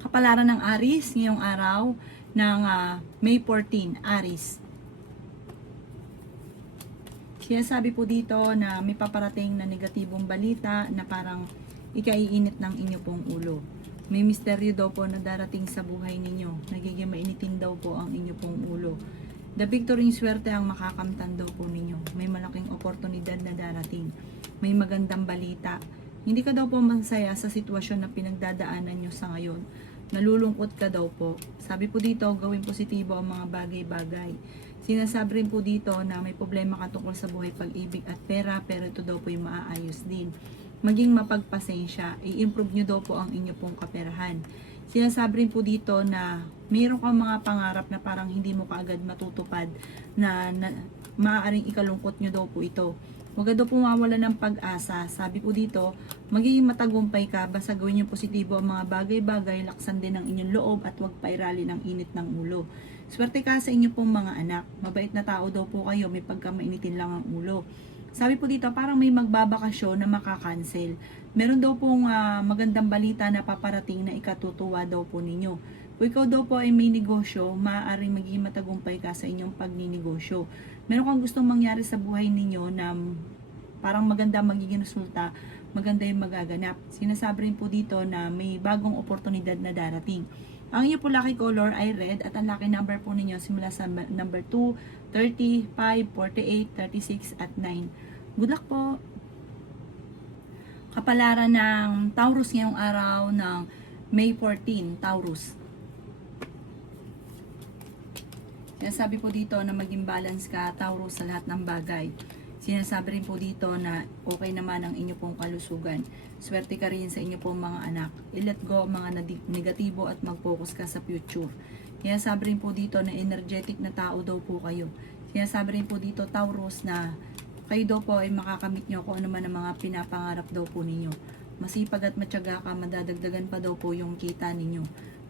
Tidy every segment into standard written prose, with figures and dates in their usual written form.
Kapalaran ng Aries ngayong araw ng May 14, Aries. Sinasabi po dito na may paparating na negatibong balita na parang ikaiinit ng inyo pong ulo. May misteryo daw po na darating sa buhay ninyo. Nagiging mainitin daw po ang inyo pong ulo. The victory swerte ang makakamtan daw po ninyo. May malaking oportunidad na darating. May magandang balita. Hindi ka daw po masaya sa sitwasyon na pinagdadaanan nyo sa ngayon. Nalulungkot ka daw po. Sabi po dito, gawing positibo ang mga bagay-bagay. Sinasabi rin po dito na may problema ka tungkol sa buhay, pag-ibig at pera, pero ito daw po yung maaayos din. Maging mapagpasensya, i-improve nyo daw po ang inyo pong kaperahan. Sinasabi rin po dito na mayroon kang mga pangarap na parang hindi mo kaagad matutupad na maaaring ikalungkot nyo daw po ito. Huwag daw pumawala ng pag-asa. Sabi po dito, magiging matagumpay ka basta gawin yung positibo ang mga bagay-bagay, laksan din ang inyong loob at huwag pairali ng init ng ulo. Swerte ka sa inyo pong mga anak. Mabait na tao daw po kayo, may pagkamainitin lang ang ulo. Sabi po dito, parang may magbabakasyon na makakancel. Meron daw pong magandang balita na paparating na ikatutuwa daw po ninyo. Kung ikaw daw po ay may negosyo, maaaring magiging matagumpay ka sa inyong pagninegosyo. Meron kang gustong mangyari sa buhay ninyo na parang maganda magiging resulta, maganda yung magaganap. Sinasabi rin po dito na may bagong oportunidad na darating. Ang inyo po lucky color ay red at ang lucky number po ninyo simula sa number 2, 30, 5, 48, 36 at 9. Good luck po! Kapalaran ng Taurus ngayong araw ng May 14, Taurus. Sinasabi po dito na maging balance ka, Taurus, sa lahat ng bagay. Sinasabi rin po dito na okay naman ang inyo pong kalusugan. Swerte ka rin sa inyo pong mga anak. I-let go ang mga negatibo at mag-focus ka sa future. Sinasabi rin po dito na energetic na tao daw po kayo. Sinasabi rin po dito, Taurus, na kayo daw po ay makakamit nyo kung ano man ang mga pinapangarap daw po ninyo. Masipag at matyaga ka, madadagdagan pa daw po yung kita ninyo.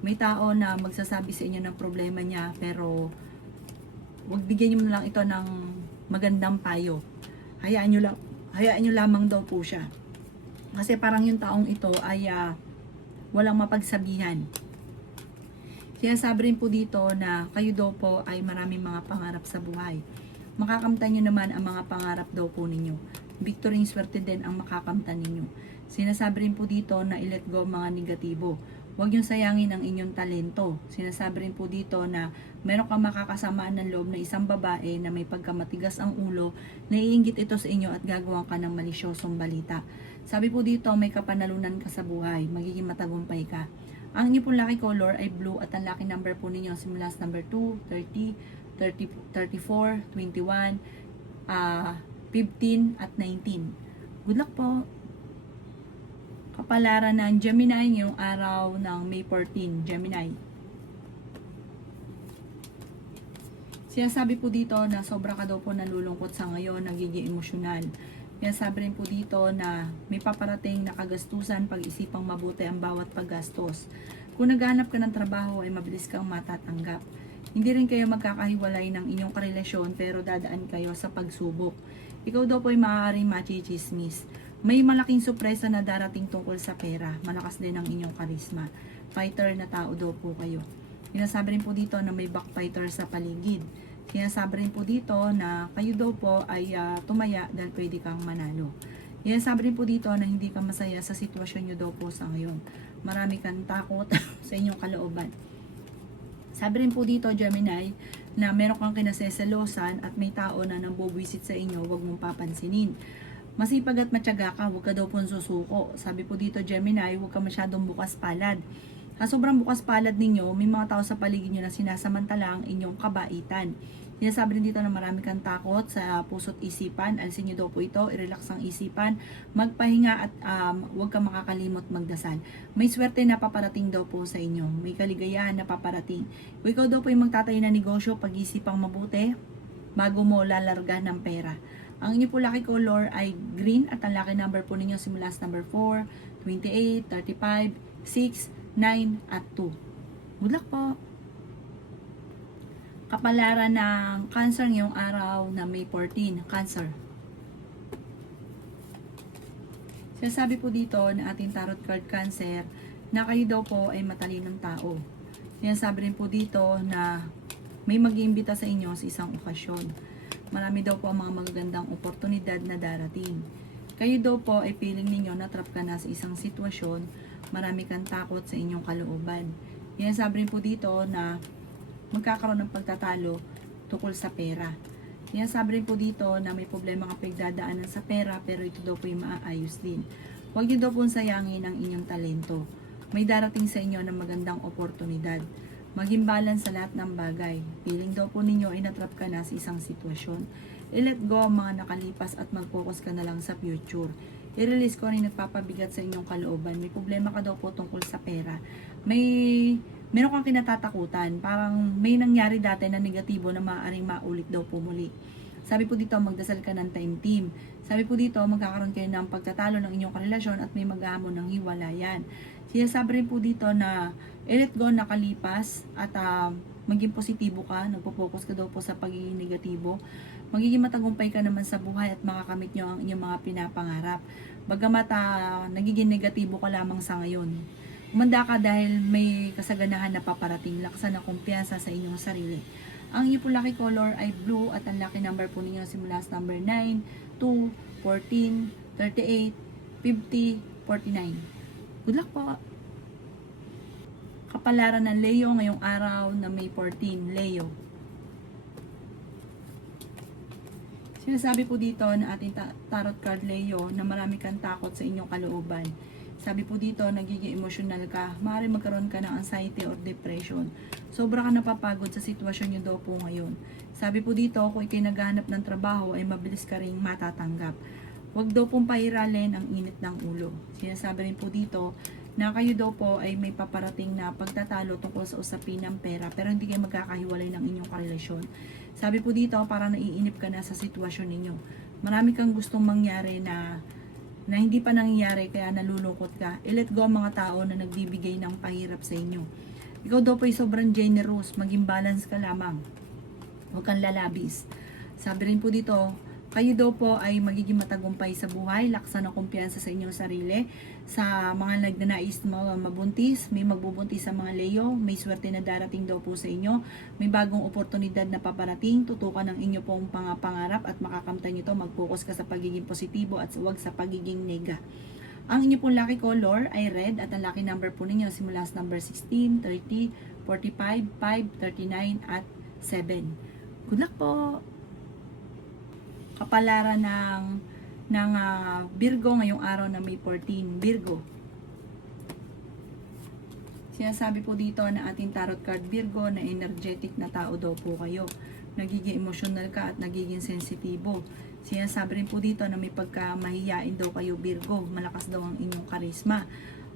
May tao na magsasabi sa inyo ng problema niya, pero wag bigyan niyo na lang ito ng magandang payo. Hayaan nyo lamang daw po siya. Kasi parang yung taong ito ay walang mapagsabihan. Sinasabi rin po dito na kayo daw po ay maraming mga pangarap sa buhay. Makakamtan nyo naman ang mga pangarap daw po ninyo. Victory swerte din ang makakamtan ninyo. Sinasabi rin po dito na i-let go mga negatibo. Huwag yung sayangin ang inyong talento. Sinasabi rin po dito na meron kang makakasamaan ng loob na isang babae na may pagkamatigas ang ulo, naiinggit ito sa inyo at gagawa ka ng malisyosong balita. Sabi po dito, may kapanalunan ka sa buhay, magiging matagumpay ka. Ang inyo pong lucky color ay blue at ang lucky number po ninyo simula sa number 2, 30, 34, 21, 15 at 19. Good luck po! Kapalaran ng Gemini ngayong araw ng May 14, Gemini. Sinasabi po dito na sobra ka daw po nalulungkot sa ngayon, nagiging emosyonal. Sinasabi rin po dito na may paparating na kagastusan, pag-isipang mabuti ang bawat paggastos. Kung naghanap ka ng trabaho ay mabilis kang matatanggap. Hindi rin kayo magkakahiwalay ng inyong karelasyon pero dadaan kayo sa pagsubok. Ikaw daw po ay maaaring machichismis. May malaking sorpresa na darating tungkol sa pera. Malakas din ang inyong karisma. Fighter na tao daw po kayo. Sinasabi rin po dito na may backfighter sa paligid. Sinasabi rin po dito na kayo daw po ay tumaya dahil pwede kang manalo. Sinasabi rin po dito na hindi ka masaya sa sitwasyon nyo daw po sa ngayon. Marami kang takot sa inyong kalooban. Sabi rin po dito, Gemini, na meron kang kinaseselosan at may tao na nambubwisit sa inyo, huwag mong papansinin. Masipag at matyaga ka, huwag ka daw pong susuko. Sabi po dito, Gemini, huwag ka masyadong bukas palad. Sa sobrang bukas palad ninyo, may mga tao sa paligid nyo na sinasamantala ang inyong kabaitan. Sinasabi rin dito na marami kang takot sa puso't isipan. Alisin nyo daw po ito, i-relax ang isipan, magpahinga at huwag ka makakalimot magdasal. May swerte na paparating daw po sa inyo. May kaligayahan na paparating. Kung ikaw daw po yung magtatayo ng negosyo, pag-isipang mabuti, bago mo lalarga ng pera. Ang inyo po lucky color ay green at ang lucky number po ninyo simula sa number 4, 28, 35, 6, 9 at 2. Good luck po! Kapalaran ng Cancer ngayong araw na May 14, Cancer. Sinasabi po dito na ating tarot card Cancer na kayo daw po ay matalinong tao. Sinasabi rin po dito na may mag-iimbita sa inyo sa isang okasyon. Marami daw po ang mga magagandang oportunidad na darating. Kayo daw po ay feeling ninyo na trap ka na sa isang sitwasyon, marami kang takot sa inyong kalooban. Sinasabi rin po dito na magkakaroon ng pagtatalo tungkol sa pera. Sinasabi rin po dito na may problema ka pagdadaanan sa pera, pero ito daw po yung maaayos din. Huwag niyo daw pong sayangin ang inyong talento. May darating sa inyo ng magandang oportunidad. Maging balance sa lahat ng bagay. Feeling daw po ninyo ay natrap ka na sa isang sitwasyon. I-let go ang mga nakalipas at mag-focus ka na lang sa future. I-release ko rin nagpapabigat sa inyong kalooban. May problema ka daw po tungkol sa pera. Meron kang kinatatakutan. Parang may nangyari dati na negatibo na maaaring maulit daw po muli. Sabi po dito, magdasal ka ng time team. Sabi po dito, magkakaroon kayo ng pagtatalo ng inyong karelasyon at may mag-ahamon ng hiwalayan. Sinasabi rin po dito na i-let go nakalipas at maging positibo ka, nagpo-focus ka daw po sa pagiging negatibo. Magiging matagumpay ka naman sa buhay at makakamit nyo ang inyong mga pinapangarap. Bagamat nagiging negatibo ka lamang sa ngayon. Umanda ka dahil may kasaganahan na paparating, laksan na kumpiyansa sa inyong sarili. Ang inyong po lucky color ay blue at ang lucky number po ninyo simula sa number 9, 2, 14, 38, 50, 49. Good luck po! Kapalaran ng Leo ngayong araw na May 14, Leo. Sinasabi po dito na ating tarot card Leo na marami kang takot sa inyong kalooban. Sabi po dito, nagiging emotional ka, maaaring magkaroon ka ng anxiety or depression. Sobra ka napapagod sa sitwasyon nyo daw po ngayon. Sabi po dito, kung ikay naghahanap ng trabaho ay mabilis ka rin matatanggap. Huwag daw pong pairalin ang init ng ulo. Sinasabi rin po dito na kayo daw po ay may paparating na pagtatalo tungkol sa usapin ng pera pero hindi kayo magkakahiwalay ng inyong karelasyon. Sabi po dito, parang naiinip ka na sa sitwasyon ninyo. Marami kang gustong mangyari na hindi pa nangyayari kaya nalulungkot ka. I-let go ang mga tao na nagbibigay ng pahirap sa inyo. Ikaw daw po ay sobrang generous, maging balance ka lamang. Huwag kang lalabis. Sabi rin po dito, kayo daw po ay magiging matagumpay sa buhay, laksan ng kumpiyansa sa inyong sarili. Sa mga nagnanais mabuntis, may magbubuntis sa mga Leo, may swerte na darating daw po sa inyo, may bagong oportunidad na paparating, tutukan ng inyo pong pangarap at makakamtan nyo to, mag-focus ka sa pagiging positibo at huwag sa pagiging nega. Ang inyo pong lucky color ay red at ang lucky number po ninyo simula sa number 16, 30, 45, 5, 39 at 7. Good luck po! Kapalaran ng Virgo ngayong araw na May 14, Virgo. Sinasabi po dito na ating tarot card Virgo na energetic na tao daw po kayo. Nagiging emotional ka at nagiging sensitibo. Sinasabi rin po dito na may pagkamahiyain daw kayo Virgo. Malakas daw ang inyong karisma.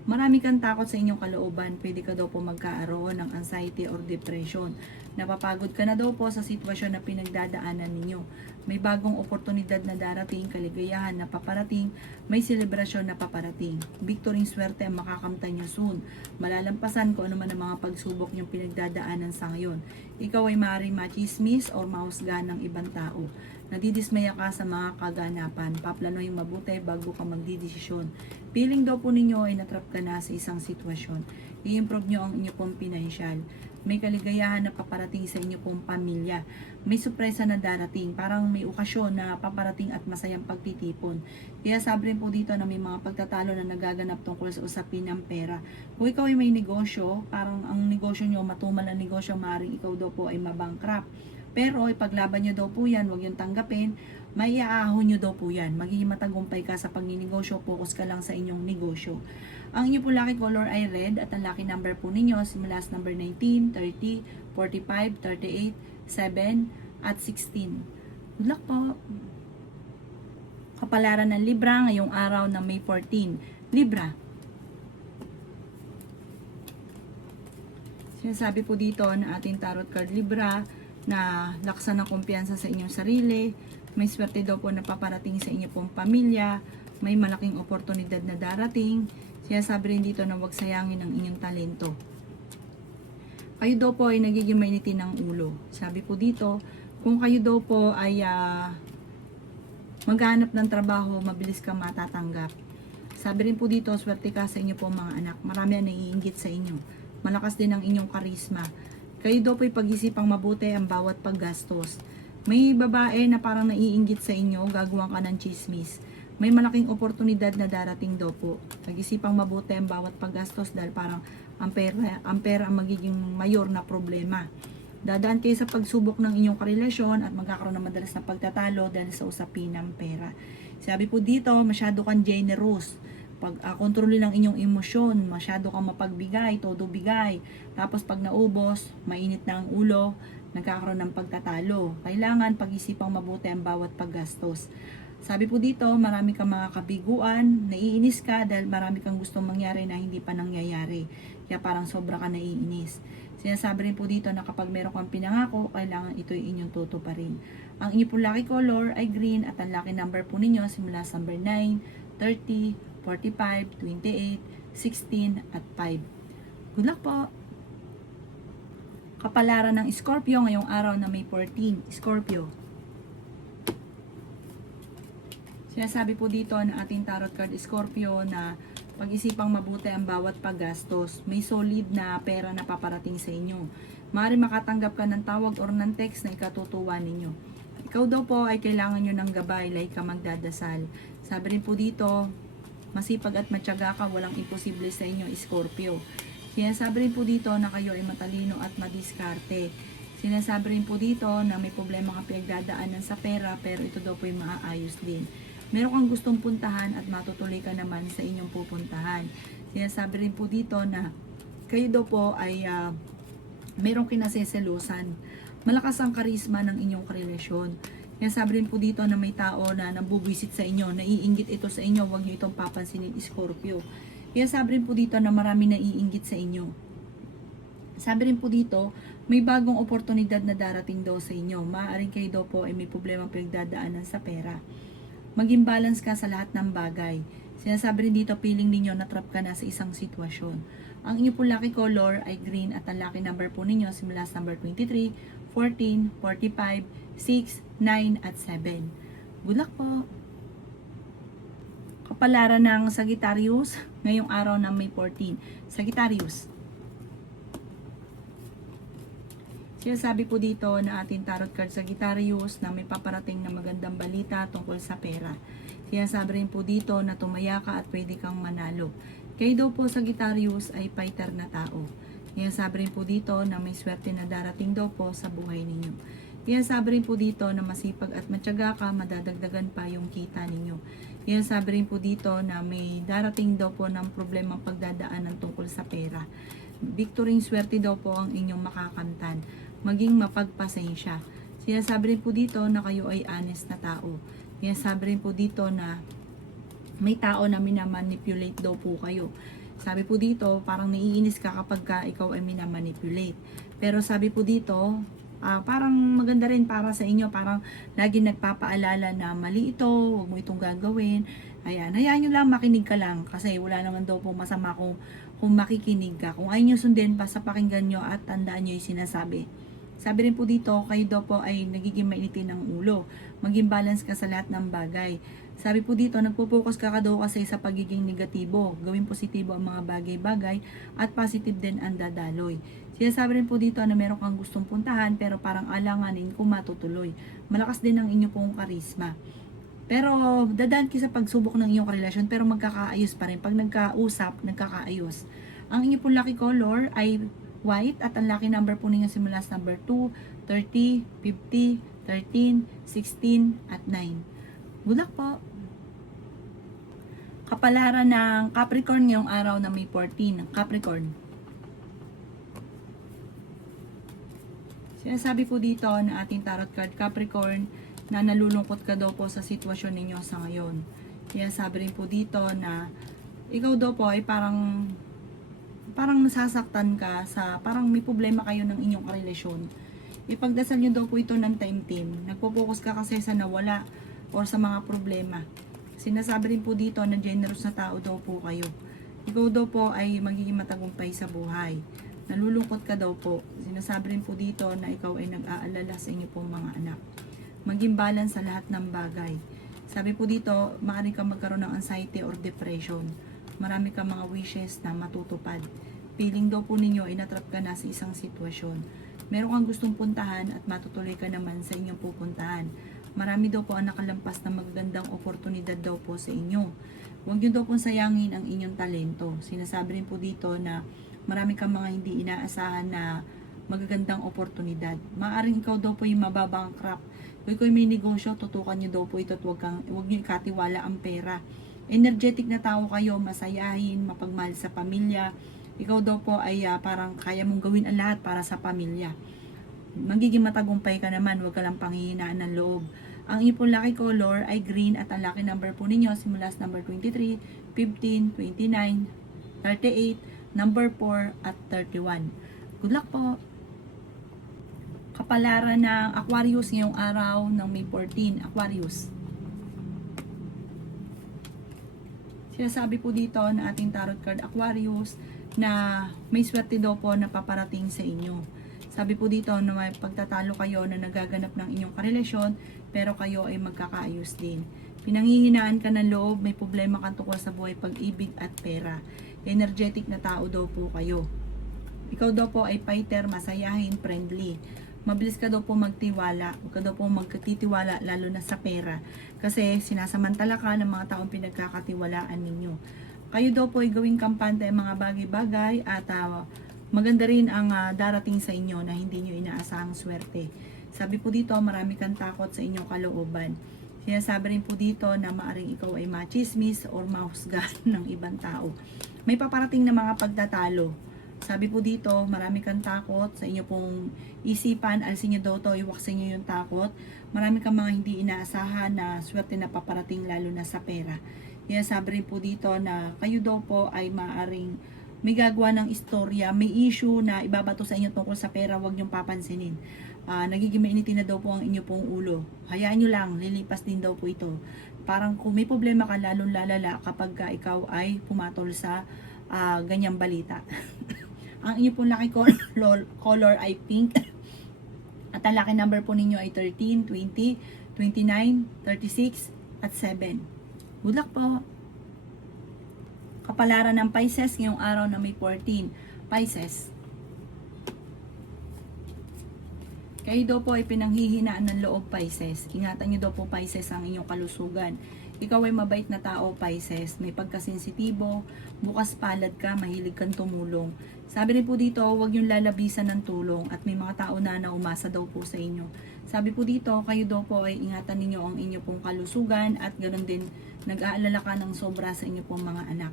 Marami kang takot sa inyong kalooban, pwede ka daw po magkaroon ng anxiety or depression. Napapagod ka na daw po sa sitwasyon na pinagdadaanan ninyo. May bagong oportunidad na darating, kaligayahan na paparating, may selebrasyon na paparating. Victory, swerte ang makakamtan nyo soon. Malalampasan ko ano man ang mga pagsubok nyong pinagdadaanan sa ngayon. Ikaw ay maaaring machismis or mahusgahan ng ibang tao. Nadidismaya ka sa mga kaganapan. Paplanohin mabuti bago ka magdidesisyon. Feeling daw po ninyo ay natrap ka na sa isang sitwasyon. I-improve nyo ang inyo pong pinansyal. May kaligayahan na paparating sa inyo pong pamilya. May surpresa na darating. Parang may okasyon na paparating at masayang pagtitipon. Kaya sabi rin po dito na may mga pagtatalo na nagaganap tungkol sa usapin ng pera. Kung ikaw ay may negosyo, parang ang negosyo nyo, matumal ang negosyo, maaaring ikaw daw po ay mabankrupt. Pero ipaglaban nyo daw po yan, huwag yung tanggapin, may iaahon nyo daw po yan. Magiging matagumpay ka sa pagninegosyo, focus ka lang sa inyong negosyo. Ang inyo po lucky color ay red at ang lucky number po ninyo simula sa number 19, 30, 45, 38, 7 at 16. Good luck po! Kapalaran ng Libra ngayong araw ng May 14. Libra. Sinasabi po dito na ating tarot card Libra na laksan ng kumpiyansa sa inyong sarili, may swerte daw po na paparating sa inyo pong pamilya, may malaking oportunidad na darating. Sinasabi rin dito na huwag sayangin ang inyong talento. Kayo daw po ay nagiging mainitin ng ulo. Sabi po dito, kung kayo daw po ay maghanap ng trabaho, mabilis ka matatanggap. Sabi rin po dito, swerte ka sa inyo po mga anak. Marami ang naiinggit sa inyo. Malakas din ang inyong karisma. Kayo daw po'y pag-isipang mabuti ang bawat paggastos. May babae na parang naiinggit sa inyo, gagawin ka ng chismis. May malaking oportunidad na darating daw po. Pag-isipang mabuti ang bawat paggastos dahil parang ang pera ang magiging mayor na problema. Dadaan kayo sa pagsubok ng inyong karelasyon at magkakaroon ng madalas na pagtatalo dahil sa usapin ng pera. Sabi po dito, masyado kang generous. Kontrolin ang inyong emosyon, masyado kang mapagbigay, todo bigay. Tapos pag naubos, mainit na ang ulo, nagkakaroon ng pagtatalo. Kailangan pag-isipang mabuti ang bawat paggastos. Sabi po dito, marami kang mga kabiguan, naiinis ka dahil marami kang gustong mangyari na hindi pa nangyayari. Kaya parang sobra ka naiinis. Sinasabi rin po dito na kapag meron kang pinangako, kailangan ito'y inyong tutuparin. Ang inyo po lucky color ay green at ang lucky number po ninyo simula sa number 9, 30, 45, 28, 16 at 5. Good luck po! Kapalaran ng Scorpio ngayong araw na May 14. Scorpio. Sinasabi po dito na ating tarot card Scorpio na pag-isipang mabuti ang bawat paggastos. May solid na pera na paparating sa inyo. Maaari makatanggap ka ng tawag or ng text na ikatutuwa ninyo. Ikaw daw po ay kailangan nyo ng gabay, like ka magdadasal. Sabi rin po dito, masipag at matyaga ka, walang imposible sa inyo, Scorpio. Sinasabi rin po dito na kayo ay matalino at madiskarte. Sinasabi rin po dito na may problema kang pinagdadaanan sa pera, pero ito daw po ay maaayos din. Meron kang gustong puntahan at matutuloy ka naman sa inyong pupuntahan. Sinasabi rin po dito na kayo daw po ay merong kinaseselusan. Malakas ang karisma ng inyong karelasyon. Sinasabi rin po dito na may tao na nambubwisit sa inyo, naiinggit ito sa inyo, huwag nyo itong papansinin, Scorpio. Sinasabi rin po dito na marami naiinggit sa inyo. Sabi rin po dito, may bagong oportunidad na darating daw sa inyo. Maaaring kayo daw po ay may problema pinagdadaanan sa pera. Maging balance ka sa lahat ng bagay. Sinasabi rin dito, feeling ninyo na trap ka na sa isang sitwasyon. Ang inyo po lucky color ay green at ang lucky number po ninyo simula sa number 23, 14, 45, 6, 9 at 7. Good luck po! Kapalaran ng Sagittarius ngayong araw ng May 14. Sagittarius. Sinasabi po dito na ating tarot card Sagittarius na may paparating na magandang balita tungkol sa pera. Sinasabi rin po dito na tumaya ka at pwede kang manalo. Kayo daw po Sagittarius ay fighter na tao. Sinasabi rin po dito na may swerte na darating daw po sa buhay ninyo. Sinasabi rin po dito na masipag at matyaga ka, madadagdagan pa yung kita ninyo. Sinasabi rin po dito na may darating daw po ng problemang pagdadaanan tungkol sa pera. Victory swerte daw po ang inyong makakamtan. Maging mapagpasensya. Sinasabi rin po dito na kayo ay honest na tao. Sinasabi rin po dito na may tao na minamanipulate daw po kayo. Sabi po dito, parang naiinis ka kapag ikaw ay minamanipulate. Pero sabi po dito, parang maganda rin para sa inyo, parang lagi nagpapaalala na mali ito, huwag mo itong gagawin. Ayan, hayaan nyo lang, makinig ka lang kasi wala naman daw po masama kung makikinig ka. Kung ayaw nyo sundin, basta pakinggan nyo at tandaan nyo yung sinasabi. Sabi rin po dito, kayo daw po ay nagiging mainitin ng ulo. Maging balance ka sa lahat ng bagay. Sabi po dito, nagpo-focus ka daw kasi sa pagiging negatibo. Gawing positibo ang mga bagay-bagay at positive din ang dadaloy. Sinasabi rin po dito na meron kang gustong puntahan pero parang alanganin kung matutuloy. Malakas din ang inyo pong karisma. Pero dadaan kayo sa pagsubok ng inyong relasyon pero magkakaayos pa rin. Pag nagkausap, nagkakaayos. Ang inyo pong lucky color ay white at ang lucky number po ninyo simula sa number 2, 30, 50, 13, 16 at 9. Good luck po! Kapalaran ng Capricorn ngayong araw na May 14. Capricorn. Sinasabi po dito na ating tarot card Capricorn na nalulungkot ka daw po sa sitwasyon ninyo sa ngayon. Kaya sabi rin po dito na ikaw daw po ay parang nasasaktan ka sa parang may problema kayo ng inyong relasyon. Ipagdasal nyo daw po ito ng time team. Nagpo-focus ka kasi sa nawala o sa mga problema. Sinasabi rin po dito na generous na tao daw po kayo. Ikaw daw po ay magiging matagumpay sa buhay. Nalulungkot ka daw po. Sinasabi rin po dito na ikaw ay nag-aalala sa inyo pong mga anak. Maging balance sa lahat ng bagay. Sabi po dito, maaari kang magkaroon ng anxiety or depression. Marami kang mga wishes na matutupad. Feeling daw po ninyo ay natrap ka na sa isang sitwasyon. Meron kang gustong puntahan at matutuloy ka naman sa inyong pupuntahan. Marami daw po ang nakalampas na magagandang oportunidad daw po sa inyo. Huwag nyo daw pong sayangin ang inyong talento. Sinasabi rin po dito na marami kang mga hindi inaasahan na magagandang oportunidad. Maaring ikaw daw po yung mababangkrap. Kung ikaw may negosyo, tutukan nyo daw po ito at huwag nyo ikatiwala ang pera. Energetic na tao kayo, masayahin, mapagmahal sa pamilya. Ikaw daw po ay parang kaya mong gawin ang lahat para sa pamilya. Magiging matagumpay ka naman, huwag ka lang panghihinaan ng loob. Ang inyong pong lucky color ay green at ang lucky number po ninyo simula sa number 23, 15, 29, 38, number 4 at 31. Good luck po! Kapalaran ng Aquarius ngayong araw ng May 14, Aquarius. Sinasabi po dito na ating tarot card Aquarius na may swerte daw po na paparating sa inyo. Sabi po dito na may pagtatalo kayo na nagaganap ng inyong karelasyon pero kayo ay magkakaayos din. Pinanghihinaan ka ng loob, may problema ka tungkol sa buhay, pag-ibig at pera. Energetic na tao daw po kayo. Ikaw daw po ay fighter, masayahin, friendly. Mabilis ka daw po magtiwala. Huwag ka daw po magtitiwala lalo na sa pera. Kasi sinasamantala ka ng mga taong pinagkakatiwalaan ninyo. Kayo daw po ay gawing kampante ang mga bagay-bagay at maganda rin ang darating sa inyo na hindi nyo inaasahang swerte. Sabi po dito, marami kang takot sa inyong kalooban. Sinasabi rin po dito na maaring ikaw ay machismis or mahusgahan ng ibang tao. May paparating na mga pagtatalo. Sabi po dito, marami kang takot sa inyo pong isipan, alisin nyo daw to, iwaksin nyo yung takot. Marami kang mga hindi inaasahan na swerte na paparating lalo na sa pera. Kaya sabi rin po dito na kayo daw po ay maaring may gagawa ng istorya, may issue na ibabato sa inyo tungkol sa pera, huwag nyong papansinin. Nagiging mainitin na daw po ang inyo pong ulo. Hayaan nyo lang, lilipas din daw po ito. Parang kung may problema ka, lalong lalala kapag ikaw ay pumatol sa ganyang balita. Ang inyo pong lucky color ay pink. At ang lucky number po ninyo ay 13, 20, 29, 36, at 7. Good luck po! Kapalaran ng Pisces ngayong araw na May 14. Pisces. Kayo daw po ay pinanghihinaan ng loob, Pisces. Ingatan nyo daw po, Pisces, ang inyong kalusugan. Ikaw ay mabait na tao, Pisces. May pagkasensitibo, bukas palad ka, mahilig kang tumulong. Sabi rin po dito, huwag yung lalabisan ng tulong at may mga tao na umasa daw po sa inyo. Sabi po dito, kayo daw po ay ingatan ninyo ang inyo pong kalusugan at ganoon din nag-aalala ka ng sobra sa inyo pong mga anak.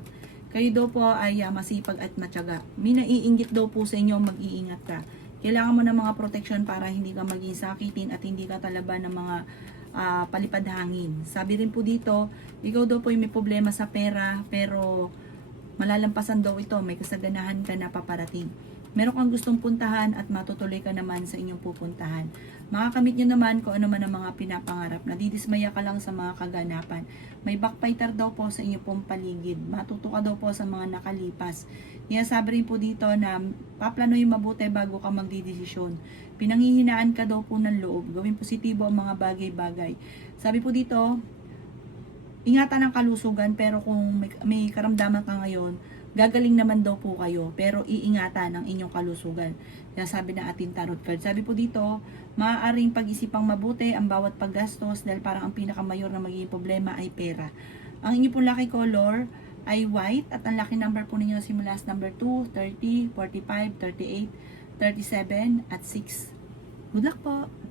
Kayo daw po ay masipag at matyaga. May naiinggit daw po sa inyo, mag-iingat ka. Kailangan mo ng mga protection para hindi ka maging sakitin at hindi ka talaban ng mga palipad hangin. Sabi rin po dito, ikaw daw po ay may problema sa pera pero malalampasan daw ito, may kasaganahan ka na paparating. Meron kang gustong puntahan at matutuloy ka naman sa inyong pupuntahan. Makakamit nyo naman kung ano man ang mga pinapangarap. Nadidismaya ka lang sa mga kaganapan. May backfighter daw po sa inyong pong paligid. Matuto ka daw po sa mga nakalipas. Kaya sabi rin po dito na paplanuhin mabuti bago ka magdidesisyon. Pinanghihinaan ka daw po ng loob. Gawin positibo ang mga bagay-bagay. Sabi po dito, ingatan ang kalusugan pero kung may karamdaman ka ngayon, gagaling naman daw po kayo pero iingatan ang inyong kalusugan. Kaya sabi na ating tarot card. Sabi po dito, maaaring pag-isipang mabuti ang bawat paggastos dahil parang ang pinakamayor na magiging problema ay pera. Ang inyong pong lucky color ay white at ang lucky number po ninyo simula sa number 2, 30, 45, 38, 37 at 6. Good luck po!